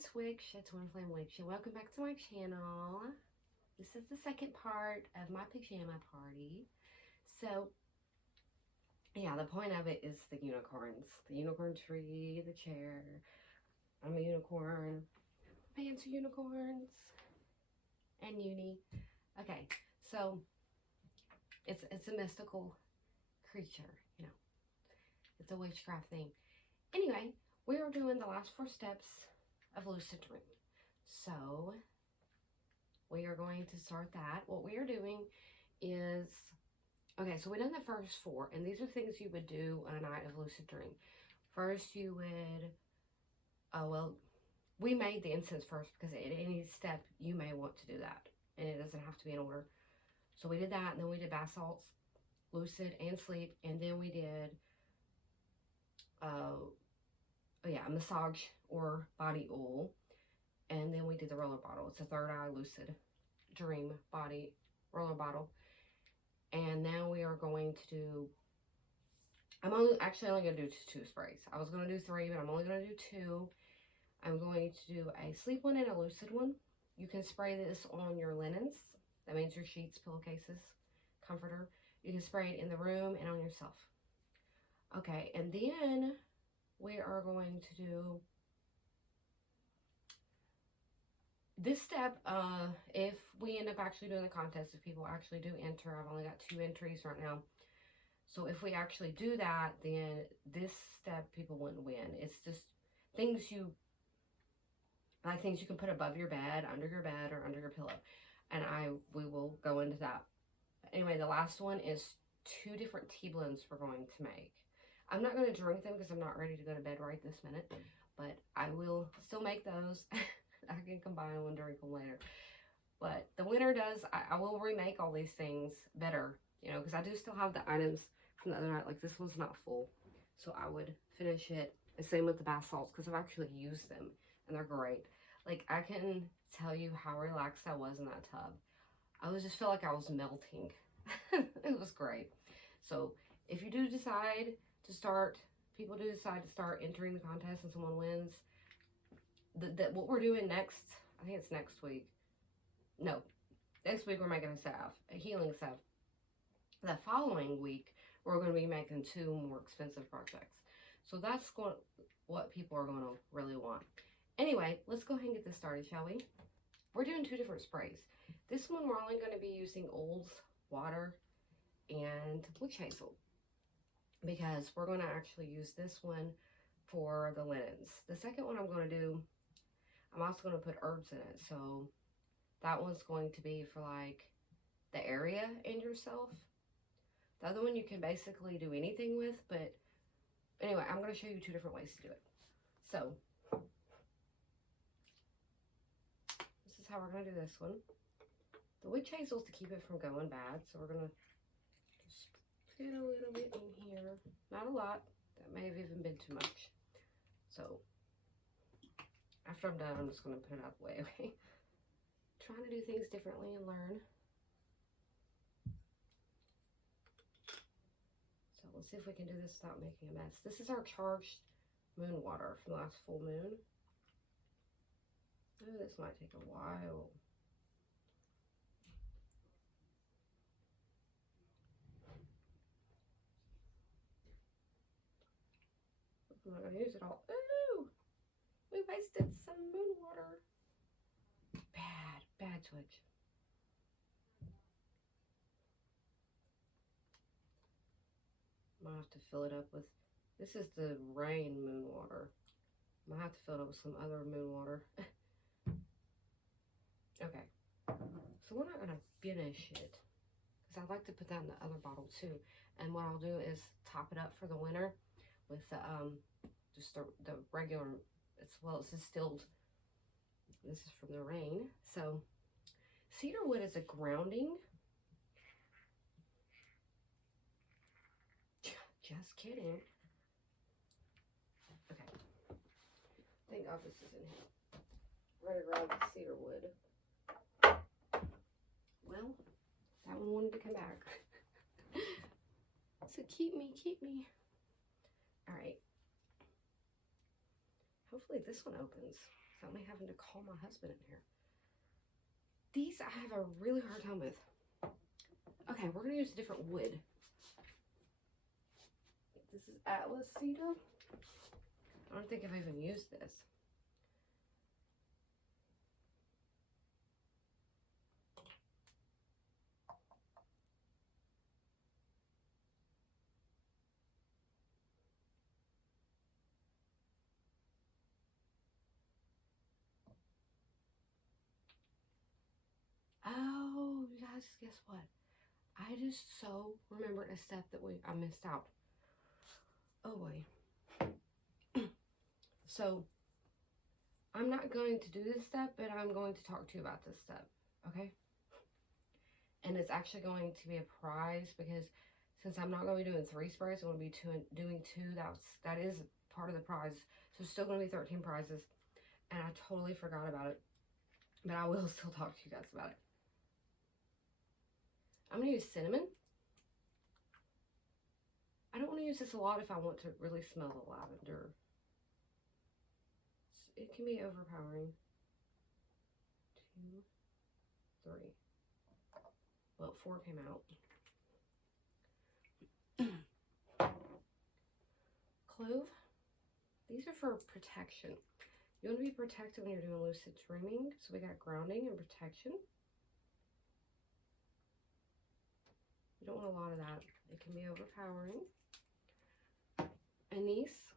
it's Witch, it's One Flame Witch, and welcome back to my channel. This is the second part of my pajama party. So, yeah, the point of it is the unicorns. The unicorn tree, the chair. I'm a unicorn. My pants are unicorns. And uni. Okay, so, it's a mystical creature, you know. It's a witchcraft thing. Anyway, we are doing the last 4 steps of Lucid Dream. So, we are going to start that. What we are doing is, okay, so we've done the first 4, and these are things you would do on a night of Lucid Dream. First, you would, well, we made the incense first because at any step, you may want to do that, and it doesn't have to be in order. So we did that, and then we did bath salts, Lucid, and sleep, and then we did, massage or body oil. And then we did the roller bottle. It's a third eye Lucid Dream body roller bottle. And now we are going to do, I'm actually only going to do 2 sprays. I was going to do 3, but I'm only going to do 2. I'm going to do a sleep one and a lucid one. You can spray this on your linens. That means your sheets, pillowcases, comforter. You can spray it in the room and on yourself. Okay, and then we are going to do this step. If we end up actually doing the contest, if people actually do enter, I've only got 2 entries right now. So if we actually do that, then this step people wouldn't win. It's just things you can put above your bed, under your bed, or under your pillow. And we will go into that. Anyway, the last one is 2 different tea blends we're going to make. I'm not going to drink them because I'm not ready to go to bed right this minute, but I will still make those. I can combine them and drink them later. But the winner does, I will remake all these things better, you know, because I do still have the items from the other night. Like, this one's not full, so I would finish it. The same with the bath salts, because I've actually used them, and they're great. Like, I can tell you how relaxed I was in that tub. I just felt like I was melting. It was great. So, if you do decide to start, people do decide to start entering the contest and someone wins, what we're doing next, I think it's next week. No, next week we're making a healing salve. The following week, we're going to be making 2 more expensive projects. So that's what people are going to really want. Anyway, let's go ahead and get this started, shall we? We're doing 2 different sprays. This one we're only going to be using oils, water, and witch hazel, because we're going to actually use this one for the linens. The second one I'm going to do, I'm also going to put herbs in it. So that one's going to be for like the area in yourself. The other one you can basically do anything with, but anyway, I'm going to show you 2 different ways to do it. So this is how we're going to do this one. The witch hazel's to keep it from going bad, so we're going to just put a little bit in here. Not a lot. That may have even been too much. So after I'm done, I'm just going to put it out the way, okay? Trying to do things differently and learn. So let's see if we can do this without making a mess. This is our charged moon water from the last full moon. Oh, this might take a while. I'm not going to use it all. Ooh! We wasted some moon water. Bad switch. I'm going to have to fill it up with, this is the rain moon water. I'm going to have to fill it up with some other moon water. Okay. So we're not going to finish it, because I'd like to put that in the other bottle too. And what I'll do is top it up for the winter with the, just the regular, it's distilled. This is from the rain. So cedar wood is a grounding. Just kidding. Okay. Thank God this is in here. We're gonna grab the cedar wood. Well, that one wanted to come back. So keep me. All right. Hopefully this one opens. without me having to call my husband in here. These I have a really hard time with. Okay, we're going to use a different wood. This is Atlas cedar. I don't think I've even used this. Oh, you guys, guess what? I just so remembered a step that I missed out. Oh boy. So, I'm not going to do this step, but I'm going to talk to you about this step, okay? And it's actually going to be a prize because since I'm not going to be doing 3 sprays, I'm going to be doing 2. That is part of the prize. So, it's still going to be 13 prizes. And I totally forgot about it. But I will still talk to you guys about it. I'm going to use cinnamon. I don't want to use this a lot if I want to really smell the lavender. It can be overpowering. 2, 3. Well, 4 came out. Clove. These are for protection. You want to be protected when you're doing lucid dreaming. So we got grounding and protection. You don't want a lot of that. It can be overpowering. Anise.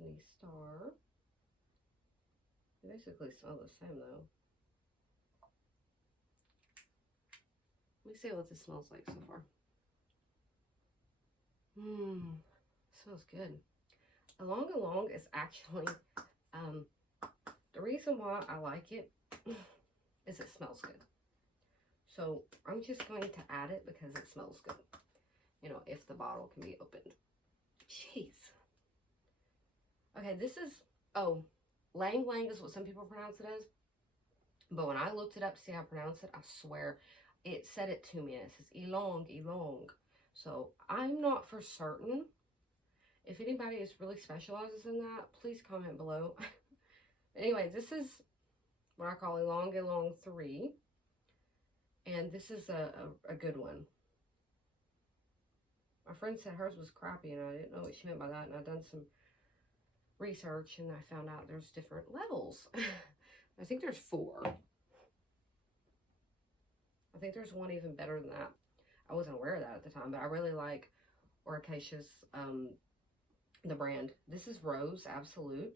Anise star. They basically smell the same though. Let me see what this smells like so far. Smells good. Along Along is actually, the reason why I like it is it smells good. So I'm just going to add it because it smells good. You know, if the bottle can be opened. Jeez. Okay, this is, oh, Lang Lang is what some people pronounce it as. But when I looked it up to see how to pronounce it, I swear it said it to me. And it says Ylang, Ylang. So I'm not for certain. If anybody is really specializes in that, please comment below. Anyway, this is what I call Ylang Ylang 3. And this is a good one. My friend said hers was crappy and I didn't know what she meant by that. And I've done some research and I found out there's different levels. I think there's 4. I think there's one even better than that. I wasn't aware of that at the time, but I really like Orcacious, the brand. This is Rose Absolute.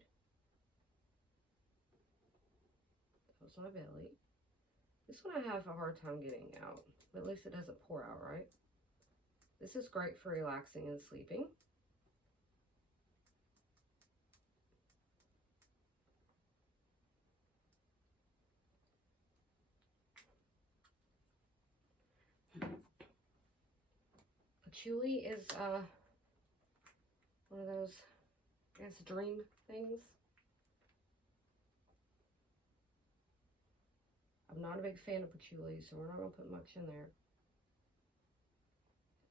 That was my belly. This one I have a hard time getting out, but at least it doesn't pour out, right? This is great for relaxing and sleeping. Patchouli is one of those, I guess, dream things. I'm not a big fan of patchouli, so we're not going to put much in there.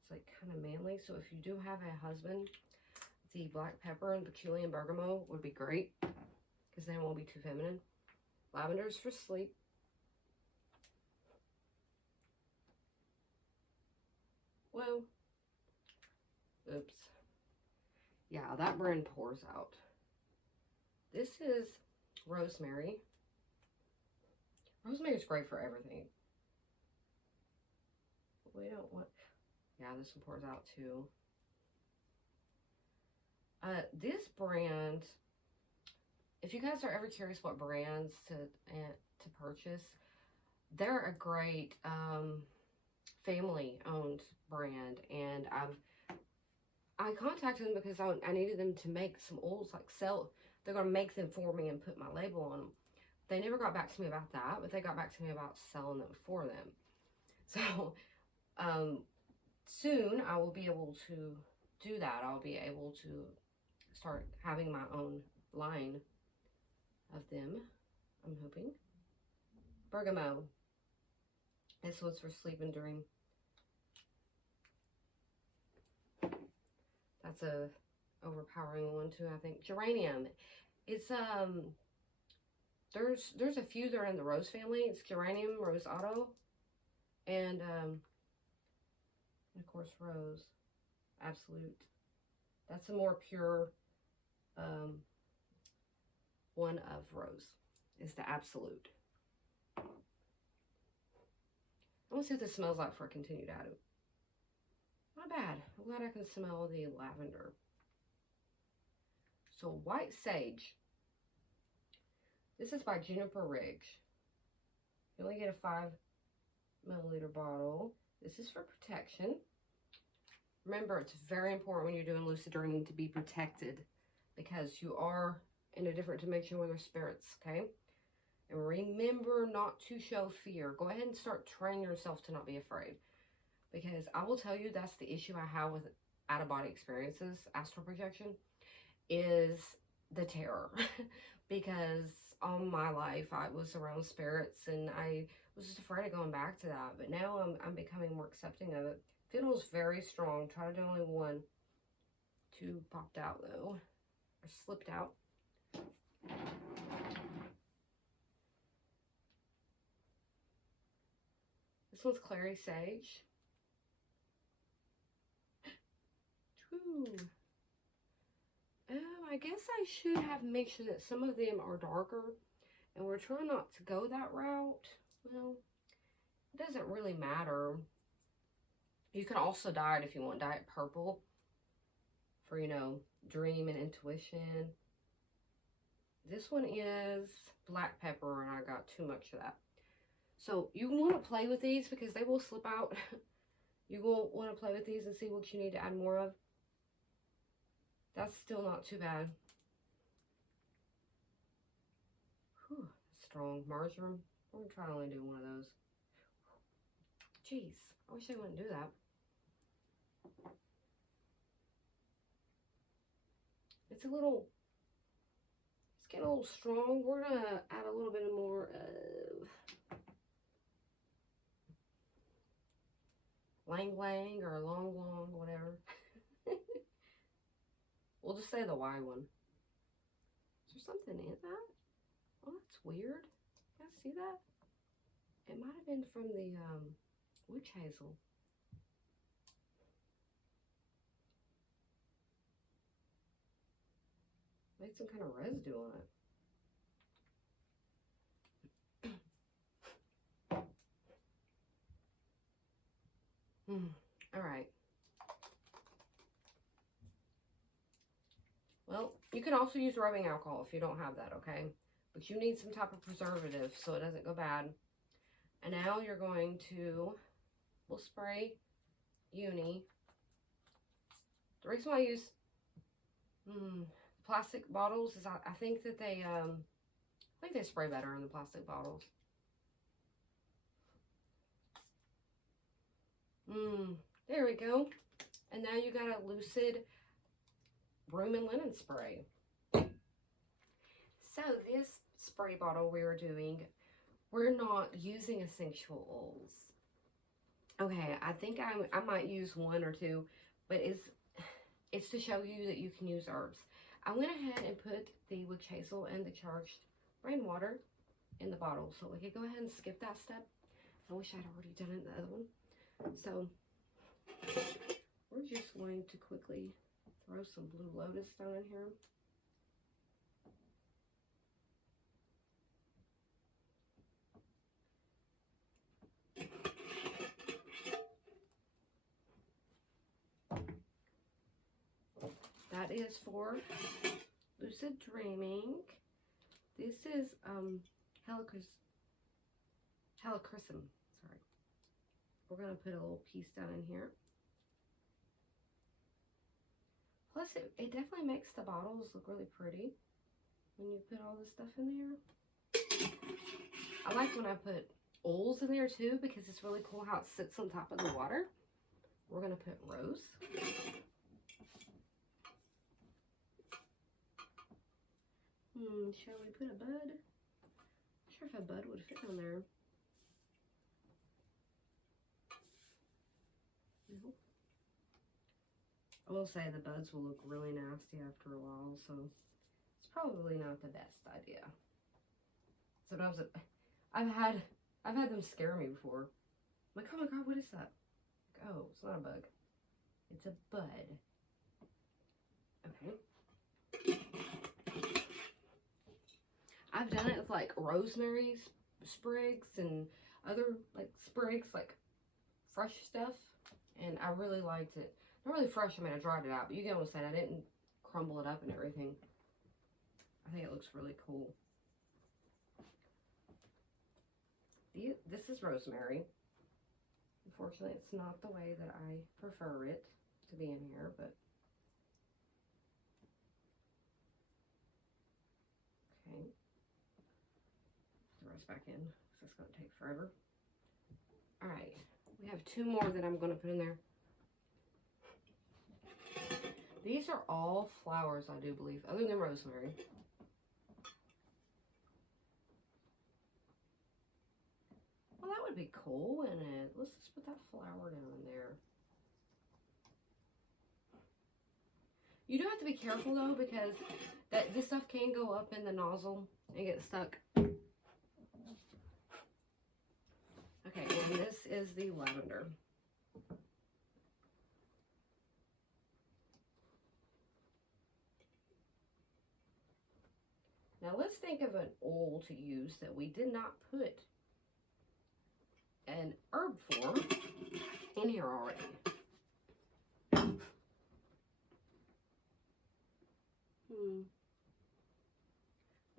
It's like kind of manly, so if you do have a husband, the black pepper and patchouli and bergamot would be great, because then it won't be too feminine. Lavender's for sleep. Well, oops. Yeah, that brand pours out. This is rosemary. Rosemary is great for everything. We don't want... Yeah, this one pours out too. This brand, if you guys are ever curious what brands to purchase, they're a great family-owned brand, and I contacted them because I needed them to make some oils, like sell. They're gonna make them for me and put my label on them. They never got back to me about that, but they got back to me about selling them for them. So soon I will be able to do that. I'll be able to start having my own line of them, I'm hoping. Bergamot. This one's for sleep and dream. That's a overpowering one too, I think. Geranium. It's there's a few that are in the rose family. It's geranium, rose otto, and of course rose absolute. That's a more pure one of rose. Is the absolute. I want to see what this smells like before I continue to add it. Not bad. I'm glad I can smell the lavender. So white sage. This is by Juniper Ridge. You only get a 5 milliliter bottle. This is for protection. Remember, it's very important when you're doing lucid dreaming to be protected because you are in a different dimension where there's spirits, okay? And remember not to show fear. Go ahead and start training yourself to not be afraid. Because I will tell you that's the issue I have with out-of-body experiences, astral projection, is the terror. Because all my life I was around spirits and I was just afraid of going back to that. But now I'm becoming more accepting of it. Feels very strong. Try to do only one. 2 popped out though. Or slipped out. This one's Clary Sage. Ooh. I guess I should have made sure that some of them are darker. And we're trying not to go that route. Well, it doesn't really matter. You can also dye it if you want. Dye it purple. For, you know, dream and intuition. This one is black pepper. And I got too much of that. So you want to play with these because they will slip out. You will want to play with these and see what you need to add more of. That's still not too bad. Whew, strong. Marjoram. I'm going to try to only do one of those. Jeez, I wish I wouldn't do that. It's getting a little strong. We're going to add a little bit more of Lang Lang or Long Long, whatever. We'll just say the Y one. Is there something in that? Oh, that's weird. You guys see that? It might have been from the witch hazel. Made some kind of residue on it. All right. Well, you can also use rubbing alcohol if you don't have that, okay? But you need some type of preservative so it doesn't go bad. And now you're going to, we'll spray uni. The reason why I use plastic bottles is I think that they, spray better in the plastic bottles. There we go. And now you got a Lucid room and linen spray. So this spray bottle we were doing, we're not using essential oils. Okay, I think I might use 1 or 2, but it's to show you that you can use herbs. I went ahead and put the witch hazel and the charged rainwater in the bottle, so we could go ahead and skip that step. I wish I'd already done it in the other one. So we're just going to quickly throw some blue lotus stone in here. That is for lucid dreaming. This is helichrysum. Sorry. We're going to put a little piece down in here. Plus, it definitely makes the bottles look really pretty when you put all this stuff in there. I like when I put oils in there too because it's really cool how it sits on top of the water. We're going to put rose. Shall we put a bud? Not sure if a bud would fit on there. No. I will say the buds will look really nasty after a while, so it's probably not the best idea. Sometimes I've had them scare me before. I'm like, oh my god, what is that? Like, oh, it's not a bug. It's a bud. Okay. I've done it with like rosemary sprigs and other like sprigs, like fresh stuff, and I really liked it. Not really fresh, I mean I dried it out, but you get what I'm saying. I didn't crumble it up and everything. I think it looks really cool. This is rosemary. Unfortunately, it's not the way that I prefer it to be in here, but okay. Put the rest back in, so it's going to take forever. All right, we have 2 more that I'm going to put in there. These are all flowers, I do believe, other than rosemary. Well, that would be cool, wouldn't it? Let's just put that flower down in there. You do have to be careful, though, because this stuff can go up in the nozzle and get stuck. Okay, and this is the lavender. Now, let's think of an oil to use that we did not put an herb form in here already.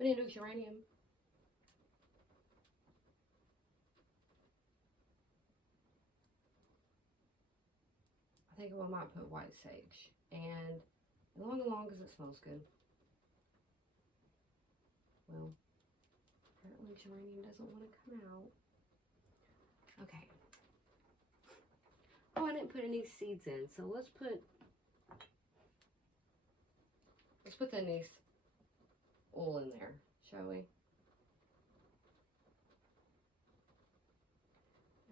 We need to do geranium. I think we might put white sage and along because it smells good. Well, apparently geranium doesn't want to come out. Okay. Oh, I didn't put any seeds in, so let's put the anise oil in there, shall we?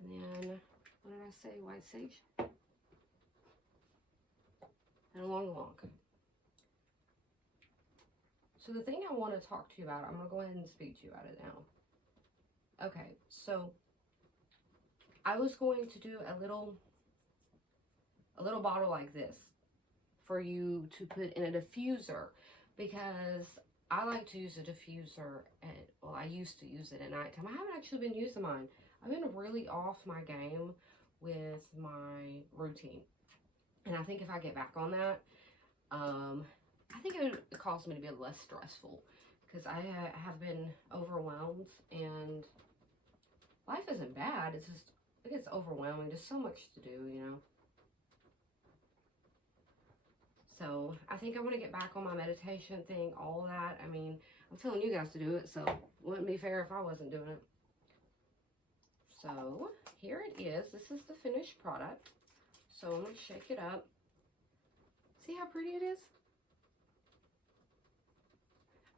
And then, what did I say? White sage? And along. So the thing I want to talk to you about, I'm going to go ahead and speak to you about it now. Okay, so I was going to do a little bottle like this for you to put in a diffuser, because I like to use a diffuser, and well, I used to use it at nighttime. I haven't actually been using mine. I've been really off my game with my routine, and I think if I get back on that, I think it would cause me to be less stressful, because I have been overwhelmed, and life isn't bad. It's just, it gets overwhelming. Just so much to do, you know. So I think I want to get back on my meditation thing, all that. I mean, I'm telling you guys to do it, so it wouldn't be fair if I wasn't doing it. So here it is. This is the finished product. So I'm going to shake it up. See how pretty it is?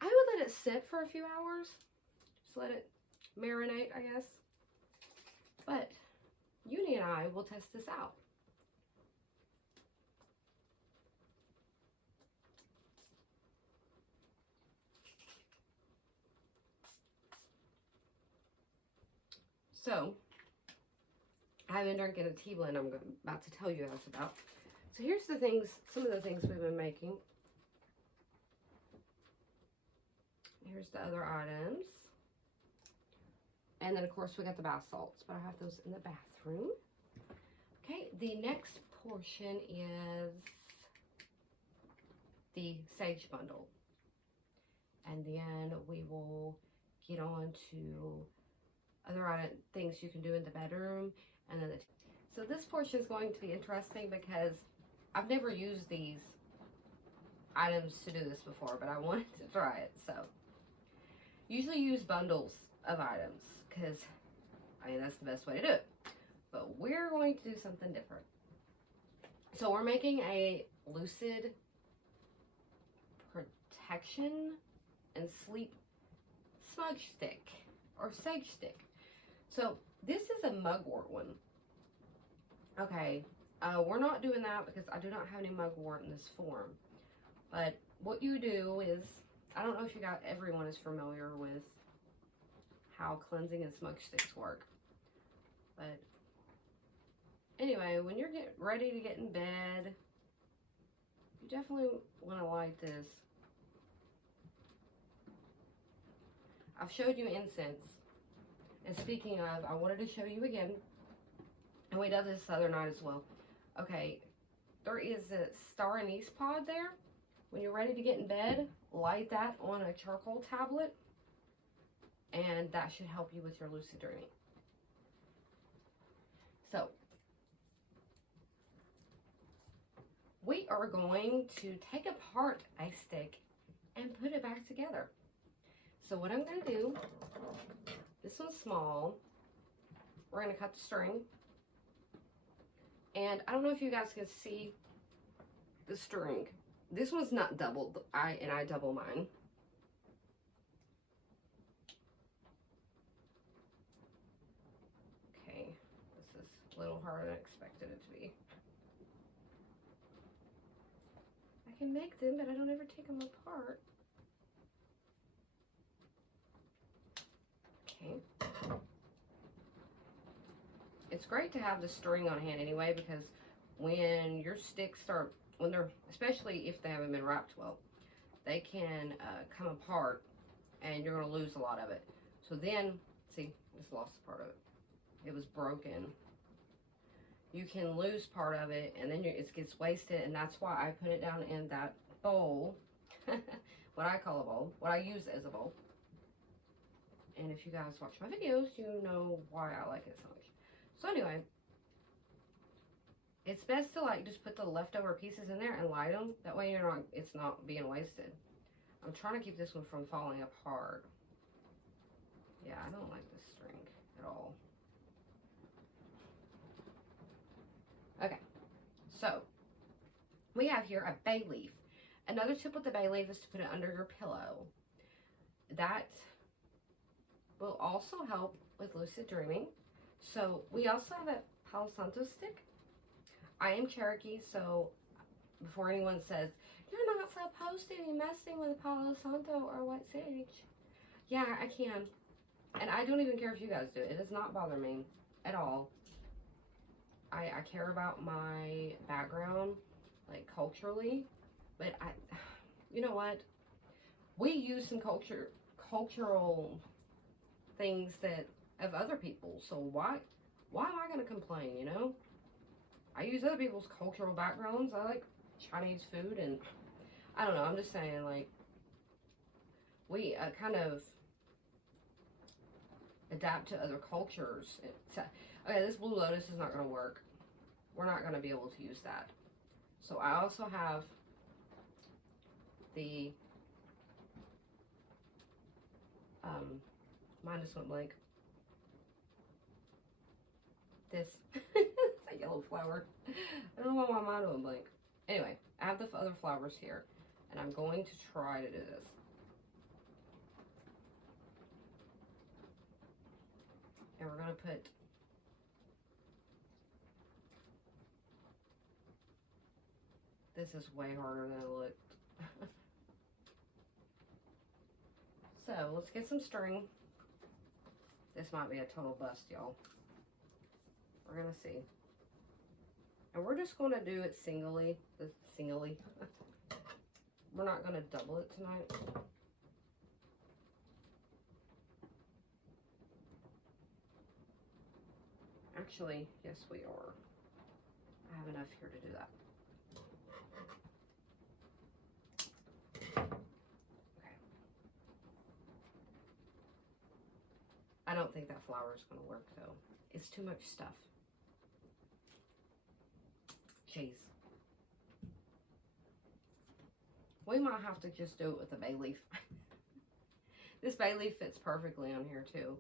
I would let it sit for a few hours. Just let it marinate, I guess. But Uni and I will test this out. So, I've been drinking a tea blend I'm about to tell you guys about. So here's the things, some of the things we've been making. Here's the other items. And then, of course, we got the bath salts, but I have those in the bathroom. Okay, the next portion is the sage bundle. And then we will get on to other things you can do in the bedroom. And then so this portion is going to be interesting because I've never used these items to do this before, but I wanted to try it. So usually use bundles of items because I mean that's the best way to do it, but we're going to do something different. So we're making a Lucid protection and sleep smudge stick or sage stick. So this is a mugwort one. Okay, We're not doing that because I do not have any mugwort in this form. But what you do is, I don't know if everyone is familiar with how cleansing and smoke sticks work. But anyway, when you're ready to get in bed, you definitely want to light this. I've showed you incense. And speaking of, I wanted to show you again. And we did this the other night as well. Okay, there is a star anise pod there. When you're ready to get in bed, light that on a charcoal tablet. And that should help you with your lucid dreaming. So, we are going to take apart a stick and put it back together. So what I'm going to do, this one's small. We're going to cut the string. And I don't know if you guys can see the string. This one's not doubled. I double mine. Okay, this is a little harder than I expected it to be. I can make them, but I don't ever take them apart. Okay. It's great to have the string on hand anyway, because when your sticks start, especially if they haven't been wrapped well, they can come apart and you're going to lose a lot of it. So then, see, just lost part of it. It was broken. You can lose part of it and then it gets wasted, and that's why I put it down in that bowl, what I call a bowl, what I use as a bowl. And if you guys watch my videos, you know why I like it so much. So anyway, it's best to like just put the leftover pieces in there and light them. That way it's not being wasted. I'm trying to keep this one from falling apart. Yeah, I don't like this string at all. Okay, so we have here a bay leaf. Another tip with the bay leaf is to put it under your pillow. That will also help with lucid dreaming. So we also have a Palo Santo stick. I am Cherokee, so before anyone says, you're not supposed to be messing with Palo Santo or white sage. Yeah, I can. And I don't even care if you guys do it. It does not bother me at all. I care about my background, like culturally, but you know what? We use some cultural things of other people, so why am I gonna complain, you know? I use other people's cultural backgrounds. I like Chinese food, and I don't know, I'm just saying, like, we kind of adapt to other cultures. Okay, this Blue Lotus is not gonna work. We're not gonna be able to use that. So I also have the mine just went blank. This it's a yellow flower. I don't know why my mind went blank. Anyway, I have the other flowers here, and I'm going to try to do this. And we're gonna put this is way harder than it looked. So let's get some string. This might be a total bust, y'all. We're gonna see. And we're just gonna do it singly. We're not gonna double it tonight. Actually, yes we are. I have enough here to do that. Okay. I don't think that flower is gonna work though. It's too much stuff. Jeez. We might have to just do it with a bay leaf. This bay leaf fits perfectly on here too.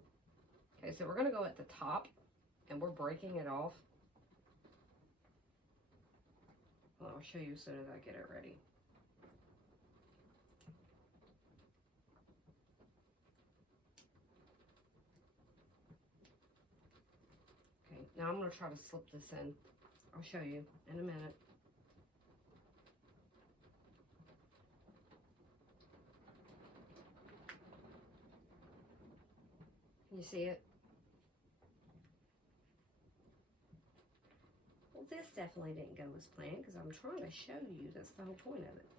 Okay, so we're gonna go at the top and we're breaking it off. Well, I'll show you as soon as I get it ready. Okay, now I'm gonna try to slip this in. I'll show you in a minute. You see it? Well, this definitely didn't go as planned because I'm trying to show you. That's the whole point of it.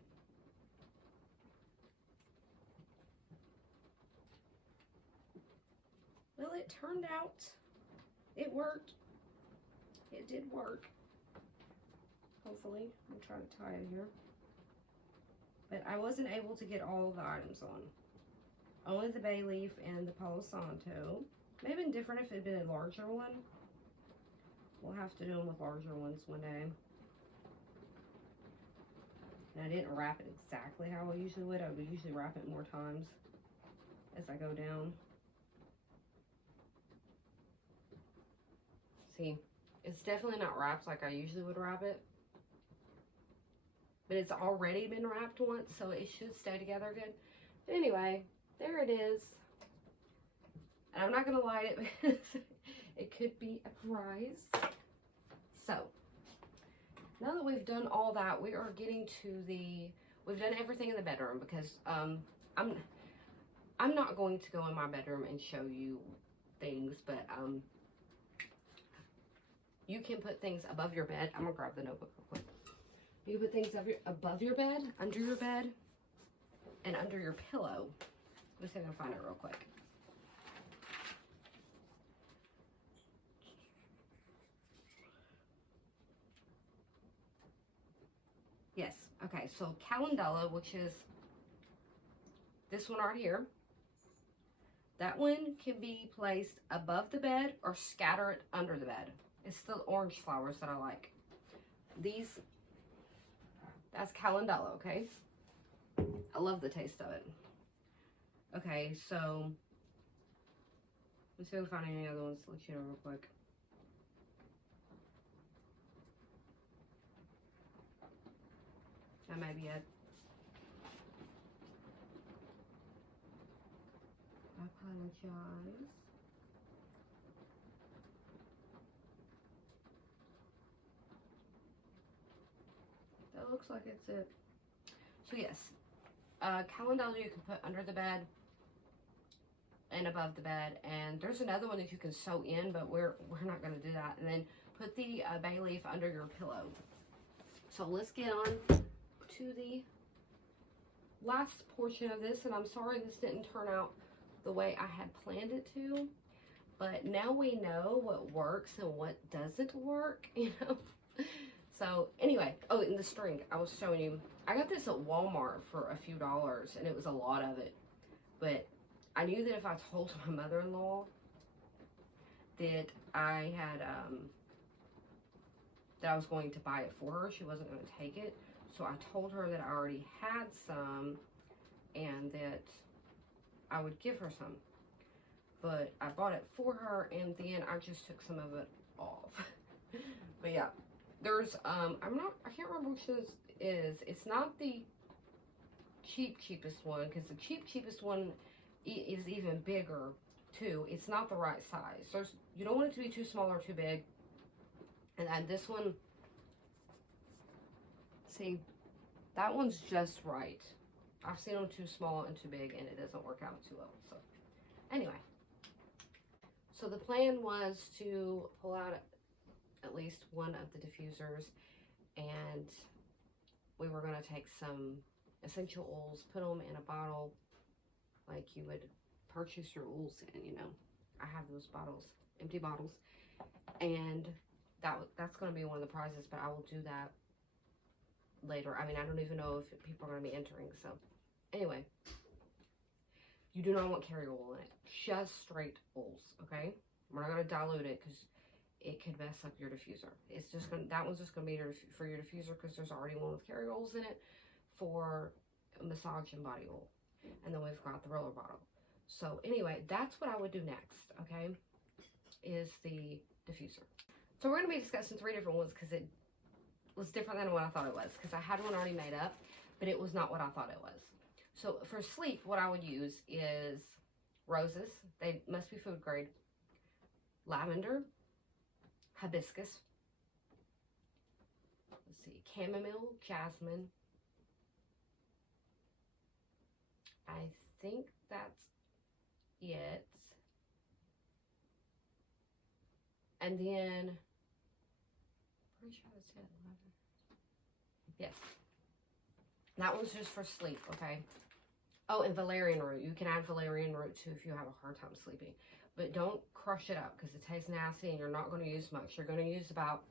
Well, it turned out, it worked. It did work. Hopefully. I'm trying to tie it here. But I wasn't able to get all of the items on. Only the bay leaf and the Palo Santo. May have been different if it had been a larger one. We'll have to do them with larger ones one day. And I didn't wrap it exactly how I usually would. I would usually wrap it more times as I go down. See, it's definitely not wrapped like I usually would wrap it. But it's already been wrapped once, so it should stay together good. But anyway, there it is. And I'm not going to light it because it could be a prize. So, now that we've done all that, we are getting to the... We've done everything in the bedroom because I'm not going to go in my bedroom and show you things, but you can put things above your bed. I'm going to grab the notebook real quick. You can put things above your bed, under your bed, and under your pillow. Let's see if I can find it real quick. Yes, okay, so calendula, which is this one right here. That one can be placed above the bed or scatter it under the bed. It's the orange flowers that I like. These, that's calendula, okay? I love the taste of it. Okay, so let's see if we find any other ones to let you know real quick. That may be it. I apologize. That looks like it's it. So yes, calendula you can put under the bed and above the bed, and there's another one that you can sew in, but we're not going to do that. And then put the bay leaf under your pillow. So let's get on to the last portion of this, and I'm sorry this didn't turn out the way I had planned it to, but now we know what works and what doesn't work, you know. So anyway, oh, and the string I was showing you, I got this at Walmart for a few dollars, and it was a lot of it, but I knew that if I told my mother-in-law that I had that I was going to buy it for her, she wasn't going to take it. So I told her that I already had some and that I would give her some. But I bought it for her, and then I just took some of it off. But yeah, there's I can't remember which this is. It's not the cheapest one, because the cheapest one is even bigger too. It's not the right size. So you don't want it to be too small or too big. And then this one, see, that one's just right. I've seen them too small and too big, and it doesn't work out too well. So anyway, so the plan was to pull out at least one of the diffusers, and we were going to take some essential oils, put them in a bottle like you would purchase your oils in, you know. I have those bottles, empty bottles, and that's going to be one of the prizes, but I will do that later. I mean, I don't even know if people are going to be entering. So anyway, you do not want carrier oil in it, just straight oils, okay? We're not going to dilute it because it could mess up your diffuser. It's just going to, that one's just going to be for your diffuser, because there's already one with carrier oils in it for massage and body oil. And then we've got the roller bottle. So anyway, that's what I would do next, okay, is the diffuser. So we're going to be discussing 3 different ones because it was different than what I thought it was, because I had one already made up, but it was not what I thought it was. So for sleep, what I would use is roses. They must be food grade. Lavender, hibiscus, see, chamomile, jasmine. I think that's it. And then, pretty sure that's it. Yes. That one's just for sleep, okay? Oh, and valerian root. You can add valerian root too if you have a hard time sleeping. But don't crush it up because it tastes nasty and you're not going to use much. You're going to use about,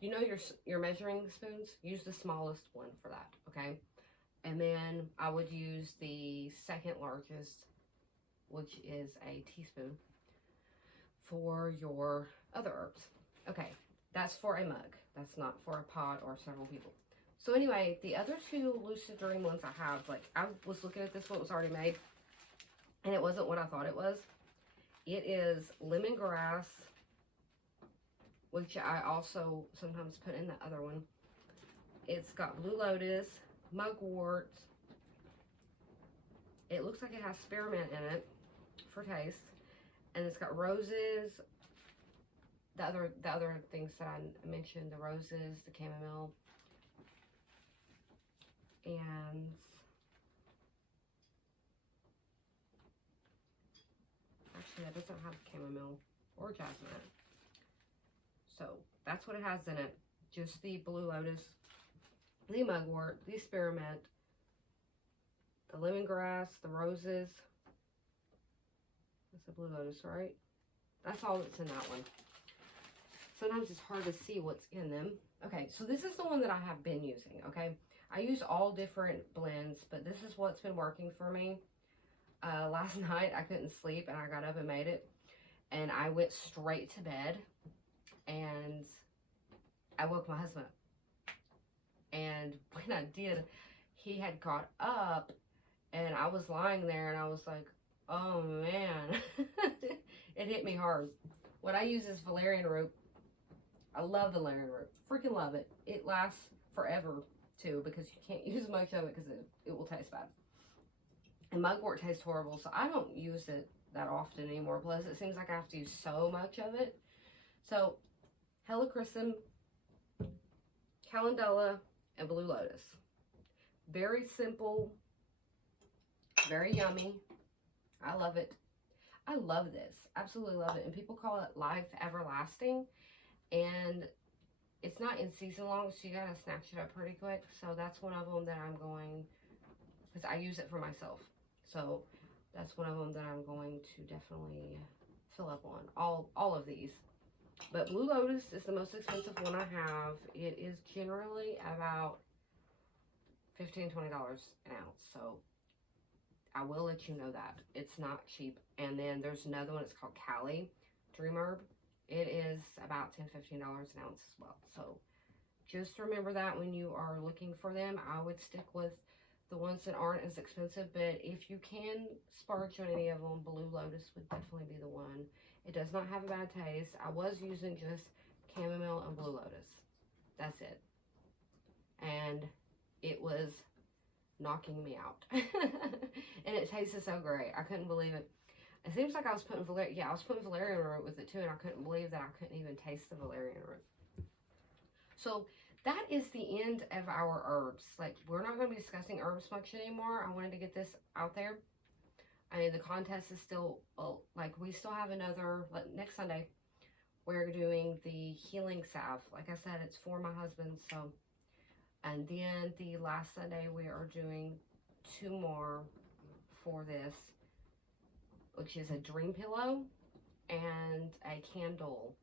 you know, your measuring spoons? Use the smallest one for that, okay? And then I would use the second largest, which is a teaspoon, for your other herbs. Okay, that's for a mug. That's not for a pot or several people. So anyway, the other two Lucid Dream ones I have, like, I was looking at this one, it was already made, and it wasn't what I thought it was. It is lemongrass, which I also sometimes put in the other one. It's got blue lotus, mugwort. It looks like it has spearmint in it for taste. And it's got roses, the other things that I mentioned, the roses, the chamomile, and actually that doesn't have chamomile or jasmine. So that's what it has in it. Just the blue lotus, the mugwort, the spearmint, the lemongrass, the roses. That's the blue lotus, right? That's all that's in that one. Sometimes it's hard to see what's in them. Okay, so this is the one that I have been using, okay? I use all different blends, but this is what's been working for me. Last night, I couldn't sleep, and I got up and made it. And I went straight to bed, and I woke my husband up. And when I did, he had got up, and I was lying there, and I was like, oh, man. It hit me hard. What I use is valerian root. I love valerian root. Freaking love it. It lasts forever, too, because you can't use much of it because it will taste bad. And mugwort tastes horrible, so I don't use it that often anymore. Plus, it seems like I have to use so much of it. So, helichrysum, calendula, and blue lotus. Very simple. Very yummy. I love it. I love this. Absolutely love it. And people call it Life Everlasting. And it's not in season long, so you gotta snatch it up pretty quick. So that's one of them that I'm going, because I use it for myself. So that's one of them that I'm going to definitely fill up on. All of these. But Blue Lotus is the most expensive one I have. It is generally about $15, $20 an ounce. So I will let you know that. It's not cheap. And then there's another one. It's called Cali Dream Herb. It is about $10, $15 an ounce as well. So just remember that when you are looking for them. I would stick with the ones that aren't as expensive. But if you can splurge on any of them, Blue Lotus would definitely be the one. It does not have a bad taste. I was using just chamomile and Blue Lotus. That's it. And it was knocking me out. And it tasted so great. I couldn't believe it. It seems like I was putting I was putting valerian root with it too, and I couldn't believe that I couldn't even taste the valerian root. So that is the end of our herbs. Like, we're not going to be discussing herbs much anymore. I wanted to get this out there. I mean, the contest is still, like, we still have another, like, next Sunday, we're doing the healing salve. Like I said, it's for my husband, so. And then the last Sunday, we are doing 2 more for this, which is a dream pillow and a candle.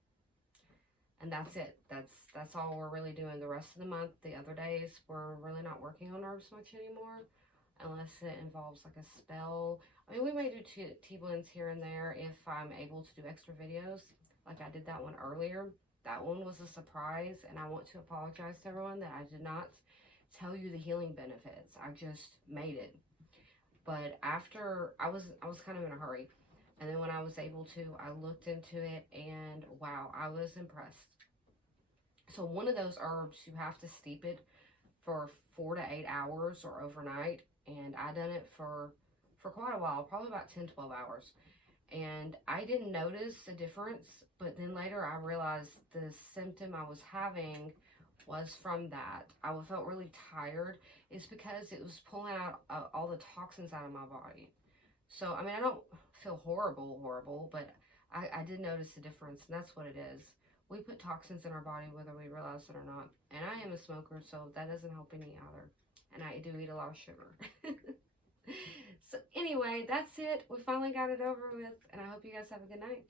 And that's it. That's all we're really doing the rest of the month. The other days, we're really not working on herbs much anymore, unless it involves like a spell. I mean, we may do tea blends here and there if I'm able to do extra videos. Like I did that one earlier. That one was a surprise, and I want to apologize to everyone that I did not tell you the healing benefits. I just made it. But after, I was kind of in a hurry. And then when I was able to, I looked into it, and wow, I was impressed. So one of those herbs, you have to steep it for 4 to 8 hours or overnight. And I done it for quite a while, probably about 10, 12 hours. And I didn't notice a difference, but then later I realized the symptom I was having was from that. I felt really tired. It's because it was pulling out all the toxins out of my body. So, I mean, I don't feel horrible, but I did notice a difference, and that's what it is. We put toxins in our body whether we realize it or not. And I am a smoker, so that doesn't help any either. And I do eat a lot of sugar. So anyway, that's it. We finally got it over with, and I hope you guys have a good night.